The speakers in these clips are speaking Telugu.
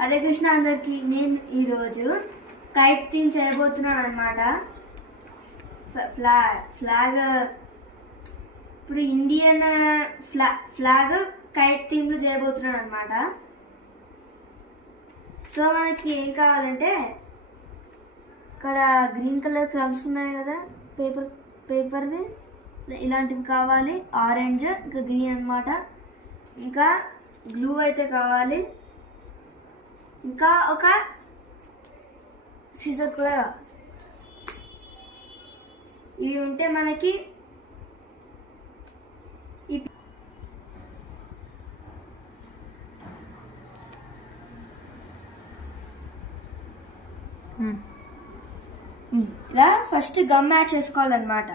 హరే కృష్ణ అందరికి. నేను ఈరోజు కైట్ థీమ్ చేయబోతున్నాను అనమాట. ఫ్లాగ్ ఇప్పుడు ఇండియన్ ఫ్లాగ్ కైట్ థీమ్లో చేయబోతున్నాను అనమాట. సో మనకి ఏం కావాలంటే ఇక్కడ గ్రీన్ కలర్ క్రమ్స్ ఉన్నాయి కదా, పేపర్వి ఇలాంటివి కావాలి. ఆరెంజ్ ఇంకా గ్రీన్ అనమాట. ఇంకా గ్లూ అయితే కావాలి. ఇంకా ఒక సిజర్ కూడా. ఇవి ఉంటే మనకి ఇలా ఫస్ట్ గమ్ యాడ్ చేసుకోవాలన్నమాట.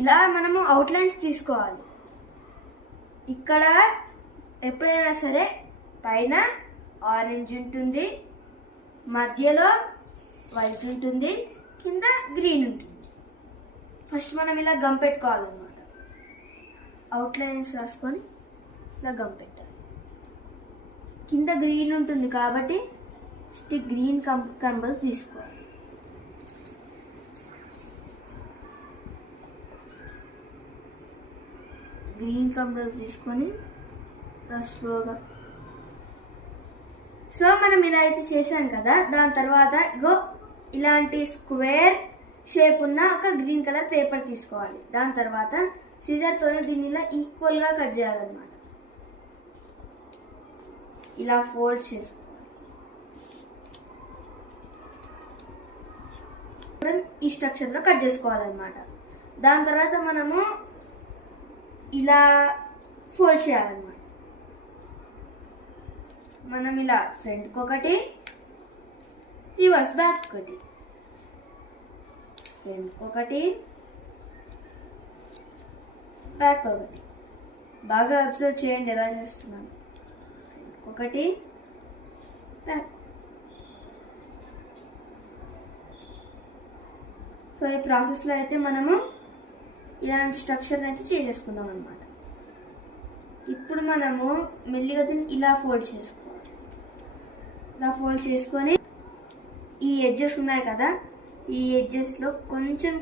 ఇలా మనము అవుట్లైన్స్ తీసుకోవాలి. ఇక్కడ ఎప్పుడైనా సరే పైన ఆరెంజ్ ఉంటుంది, మధ్యలో వైట్ ఉంటుంది, కింద గ్రీన్ ఉంటుంది. ఫస్ట్ మనం ఇలా గమ్ పెట్టుకోవాలన్నమాట. అవుట్లైన్స్ రాసుకొని ఇలా గమ్ పెట్టాలి. కింద గ్రీన్ ఉంటుంది కాబట్టి స్టిక్ గ్రీన్ కంబల్స్ తీసుకోవాలి. గ్రీన్ కంబల్స్ తీసుకొని స్లోగా. సో మనం ఇలా అయితే చేసాం కదా, దాని తర్వాత ఇగో ఇలాంటి స్క్వేర్ షేప్ ఉన్న ఒక గ్రీన్ కలర్ పేపర్ తీసుకోవాలి. దాని తర్వాత సిజర్తోనే దీన్ని ఇలా ఈక్వల్గా కట్ చేయాలన్నమాట. ఇలా ఫోల్డ్ చేసుకోవాలి. ఈ స్ట్రక్చర్లో కట్ చేసుకోవాలన్నమాట. దాని తర్వాత మనము ఇలా ఫోల్డ్ చేయాలన్నమాట. మనం ఇలా ఫ్రంట్కి ఒకటి, రివర్స్ బ్యాక్ ఒకటి, ఫ్రంట్కి ఒకటి, బ్యాక్ ఒకటి. బాగా అబ్జర్వ్ చేయండి ఎలా చేస్తున్నాను. ఫ్రంట్కి ఒకటి, బ్యాక్. సో ఈ ప్రాసెస్లో అయితే మనము ఇలాంటి స్ట్రక్చర్ని అయితే చేసేసుకుందాం అనమాట. ఇప్పుడు మనము మెల్లిగా దీన్ని ఇలా ఫోల్డ్ చేసుకోవాలి. ఇలా ఫోల్డ్ చేసుకొని ఈ ఎడ్జెస్ ఉన్నాయి కదా, ఈ ఎడ్జెస్లో కొంచెం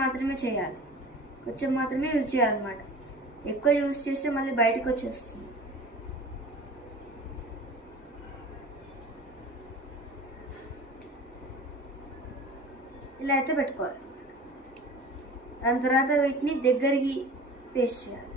మాత్రమే చేయాలి. కొంచెం మాత్రమే యూజ్ చేయాలన్నమాట. ఎక్కువ యూజ్ చేస్తే మళ్ళీ బయటకు వచ్చేస్తుంది. ఇలా అయితే పెట్టుకోవాలి. దాని తర్వాత వీటిని దగ్గరికి పేస్ట్ చేయాలి.